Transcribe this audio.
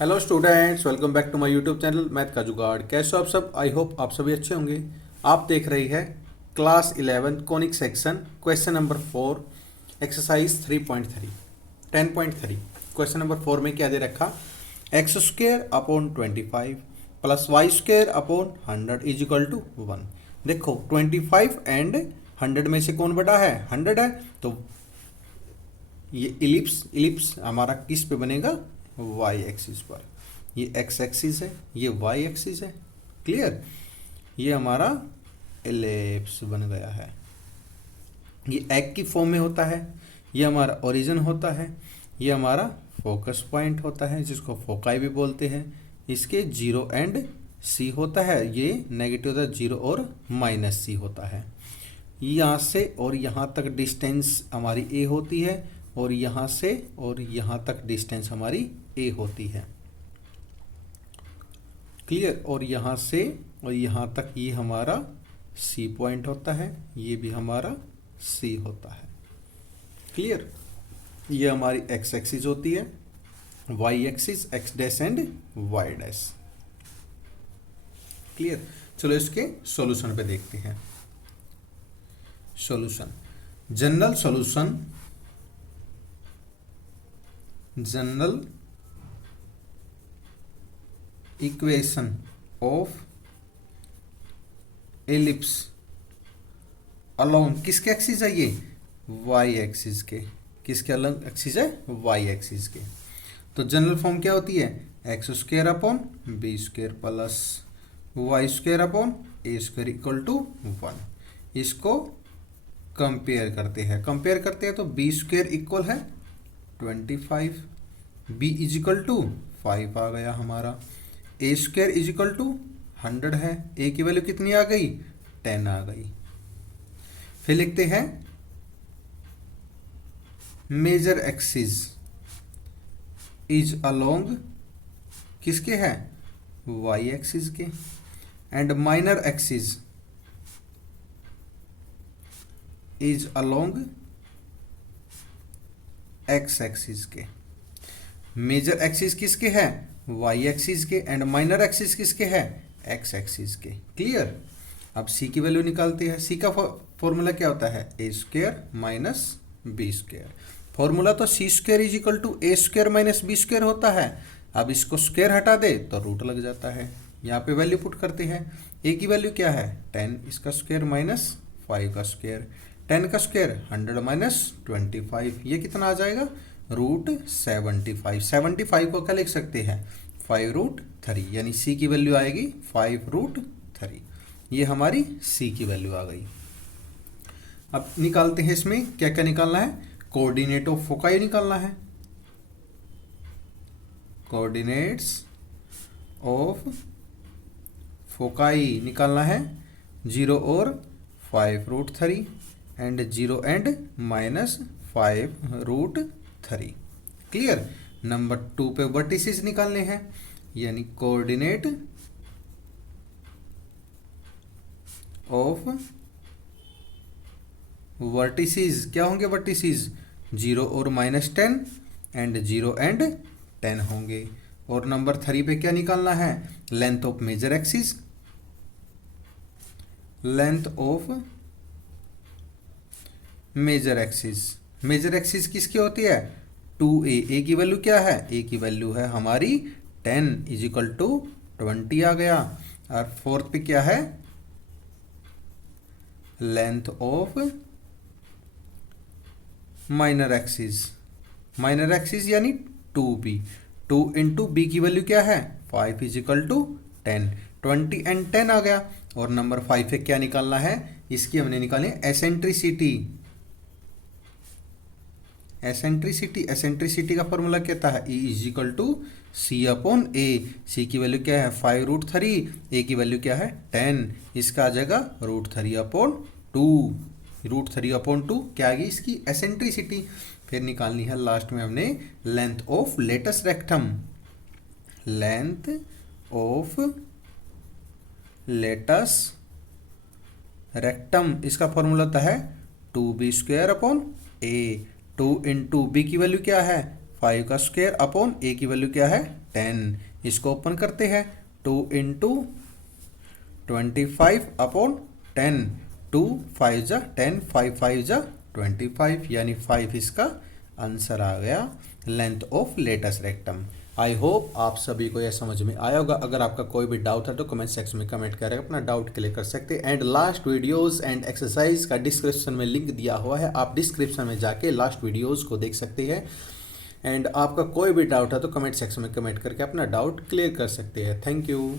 Hello students, welcome back to my YouTube channel math का जुगाड़। कैसे हो आप सब? आई होप आप सभी अच्छे होंगे। आप देख रही है class 11 conic section question number 4 exercise 3.3 10.3। Question number 4 में क्या दे रखा? X square upon 25 plus y square upon 100 is equal to 1। देखो 25 एंड 100 में से कौन बड़ा है? 100 है। तो ये इलिप्स हमारा किस पे बनेगा? वाई एक्सिस पर। ये एक्स एक्सिस है, ये वाई एक्सिस है। क्लियर? ये हमारा एलिप्स बन गया है। ये एग की फॉर्म में होता है। ये हमारा ओरिजिन होता है। ये हमारा फोकस पॉइंट होता है, जिसको फोकाई भी बोलते हैं। इसके जीरो एंड सी होता है। ये नेगेटिव होता है, जीरो और माइनस सी होता है। यहाँ से और यहाँ तक डिस्टेंस हमारी ए होती है, और यहाँ से और यहाँ तक डिस्टेंस हमारी ए होती है। क्लियर? और यहाँ से और यहाँ तक ये हमारा सी पॉइंट होता है, ये भी हमारा सी होता है। क्लियर? ये हमारी एक्स एक्सिस होती है, y axis x dash and y dash. Clear? चलो इसके सॉल्यूशन पे देखते हैं। Solution, general solution, general equation of ellipse along किसके एक्सिस है? ये वाई एक्सिस के। किसके अलोंग एक्सिस है? वाई एक्सिस के। तो जनरल फॉर्म क्या होती है? X square upon b square plus y square upon a square equal to 1। इसको कंपेयर करते हैं तो बी स्क्र इक्वल है 25, बी इज इक्वल टू 5 आ गया हमारा। ए स्क्र इज इक्वल टू 100 है। ए की वैल्यू कितनी आ गई? 10 आ गई। फिर लिखते हैं मेजर एक्सिस इज अलोंग किसके है? वाई एक्सिस के। And minor axis is along x axis के। मेजर एक्सिस किसके है? वाई एक्सिस के। एंड माइनर एक्सिस किसके है? एक्स एक्सिस के। क्लियर? अब सी की वैल्यू निकालते हैं। सी का फॉर्मूला क्या होता है? A square minus B square. Formula तो C square is equal to A square minus B square होता है। अब इसको स्क्र हटा दे तो रूट लग जाता है। यहाँ पे वैल्यू पुट करते हैं। ए की वैल्यू क्या है? 10, इसका स्क्र माइनस 5 का स्क्र। 10 का स्क्र 100 माइनस 25, ये कितना आ जाएगा? रूट 75। 75 को क्या लिख सकते हैं? 5√3, यानी सी की वैल्यू आएगी 5√3। ये हमारी सी की वैल्यू आ गई। अब निकालते हैं इसमें क्या क्या निकालना है? कोऑर्डिनेट ऑफ फोकाई निकालना है। कोऑर्डिनेट्स ऑफ फोकाई निकालना है। 0 और 5√3 and 0 and minus 5√3। Clear? Number 2 पे वर्टिसेस निकालने हैं, यानी कोऑर्डिनेट ऑफ वर्टिसेस क्या होंगे? वर्टिसेस 0 और -10 एंड 0 एंड 10 होंगे। और नंबर 3 पे क्या निकालना है? Length of major axis. Length of major axis. Major axis किसकी होती है? 2a। ए की वैल्यू क्या है? ए की वैल्यू है हमारी 10 इज इक्वल टू 20 आ गया। और फोर्थ पे क्या है? Length of minor axis. Minor axis यानी 2b। 2 इंटू बी की वैल्यू क्या है? 5 इज इक्वल टू 10। 20 एंड 10 आ गया। और नंबर 5 पे क्या निकालना है? इसकी हमने निकाली एसेंट्रिसिटी। एसेंट्रिसिटी का फॉर्मूला क्या था? E is equal to C upon A. C की वैल्यू क्या है? 5√3। ए की वैल्यू क्या है? 10। इसका आ जाएगा √3/2। √3/2 क्या आ गई? इसकी एसेंट्रिसिटी। फिर निकालनी है लास्ट में हमने length of latus rectum. Length of latus rectum, इसका फॉर्मूला होता है 2b² upon a. 2 into b की वैल्यू क्या है? 5 का स्क्वायर अपॉन ए की वैल्यू क्या है 10। इसको ओपन करते हैं 2 इंटू 25 अपॉन 10। 2 5 जा 10, 5 5 जा 25, यानी 5 इसका आंसर आ गया length of latus rectum. I hope आप सभी को यह समझ में आया होगा। अगर आपका कोई भी डाउट है तो कमेंट सेक्शन में कमेंट करें, अपना डाउट क्लियर कर सकते हैं। And last videos and exercise का डिस्क्रिप्शन में लिंक दिया हुआ है, आप डिस्क्रिप्शन में जाके लास्ट वीडियोस को देख सकते हैं। एंड आपका कोई भी डाउट है तो कमेंट सेक्शन में कमेंट करके अपना डाउट क्लियर कर सकते हैं। Thank you.